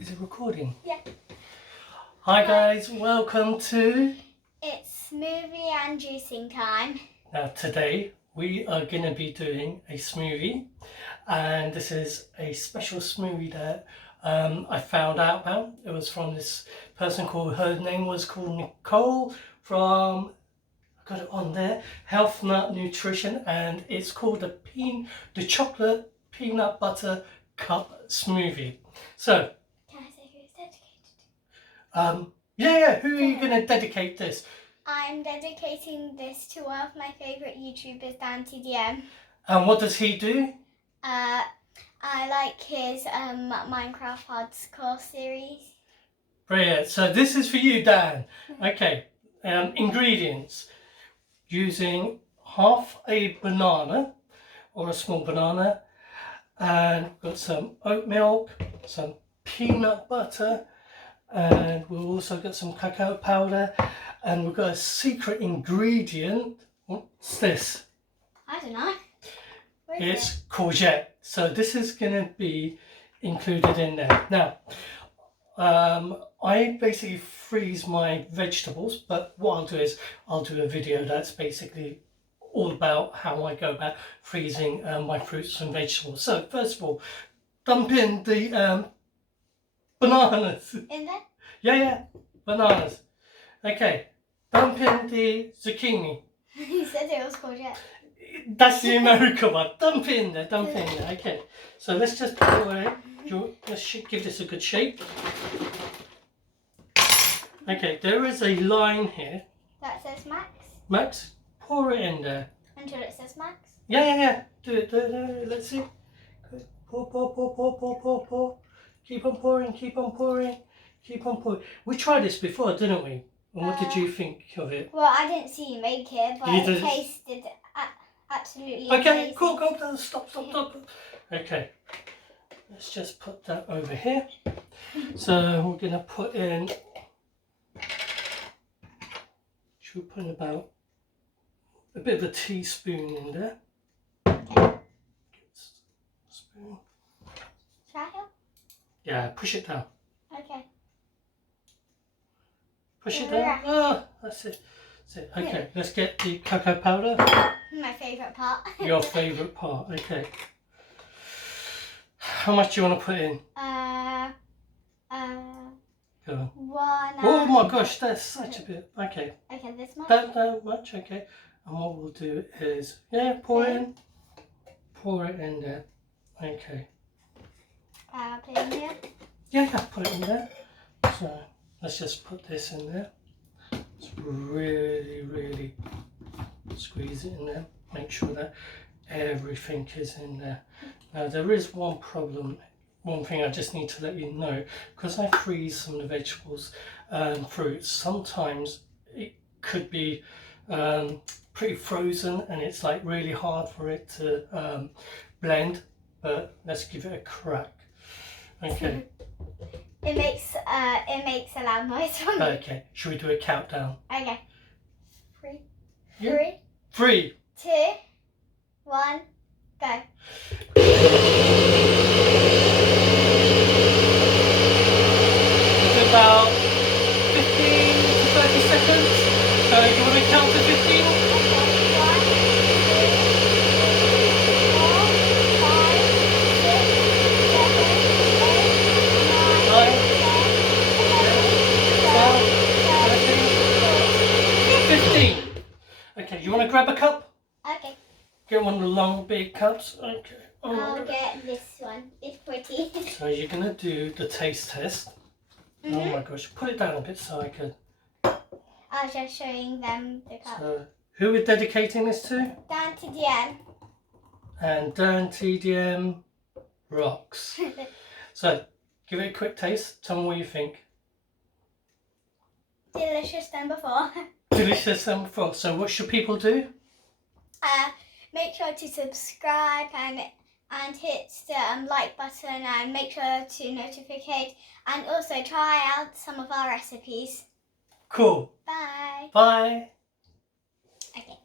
Is it recording? Yeah. Hi guys, welcome to... It's smoothie and juicing time. Now today we are going to be doing a smoothie, and this is a special smoothie that I found out about. It was from this person her name was called Nikole from, I got it on there, Health Nut Nutrition, and it's called the chocolate peanut butter cup smoothie. So Can I say who it's dedicated to? yeah, who are you going to dedicate this? I'm dedicating this to one of my favourite YouTubers, Dan TDM. And what does he do? I like his Minecraft Hardcore series. Brilliant. So this is for you, Dan. Okay. Ingredients. Using half a banana or a small banana, and we've got some oat milk, some peanut butter, and we've also got some cacao powder, and we've got a secret ingredient. What's this? I don't know. It's courgette. So this is going to be included in there. Now, I basically freeze my vegetables, but what I'll do is I'll do a video that's basically all about how I go about freezing my fruits and vegetables. So first of all, dump in the bananas. In there? Yeah, bananas. Okay, dump in the zucchini. He said it was courgette. That's the American one. Dump in there. Okay, so let's just pour it. Let's give this a good shake. Okay, there is a line here. That says max? Max, pour it in there. Until it says max? Yeah. Do it. Let's see. Good. Pour. Keep on pouring. We tried this before, didn't we? And what did you think of it? Well, I didn't see you make it, but it tasted absolutely amazing. Cool. Stop. Okay. Let's just put that over here. So we're going to put in... Should we put in about a bit of a teaspoon in there? Okay. Spoon. Should I help? Yeah, push it down. Okay. Push it down. Oh, that's it. Okay, let's get the cacao powder. My favourite part. Your favourite part. Okay. How much do you want to put in? Go on. One. Oh my gosh, that's such a bit. Okay. Okay, this much. That much. Okay. And what we'll do is, pour it in. Pour it in there. Okay. Put it in here. Yeah, put it in there. So let's just put this in there. Just really squeeze it in there. Make sure that everything is in there. Now there is one problem. One thing I just need to let you know, because I freeze some of the vegetables and fruits, sometimes it could be pretty frozen and it's like really hard for it to blend, but let's give it a crack. Okay. It makes a loud noise from me. Okay, should we do a countdown? Okay. 3, Yeah. 3, 2, 1, go. It's about 15 to 30 seconds. So you want to count to 15? Okay, you want to grab a cup? Okay. Get one of the long, big cups. Okay. I'll get this one. It's pretty. So you're going to do the taste test. Oh my gosh, put it down a bit so I could... I was just showing them the cup. So, who we're dedicating this to? Dan TDM. And Dan TDM rocks. So, give it a quick taste. Tell me what you think. Delicious than before. Delicious than before. So what should people do? Make sure to subscribe and hit the like button, and make sure to notificate, and also try out some of our recipes. Cool. Bye. Bye. Okay.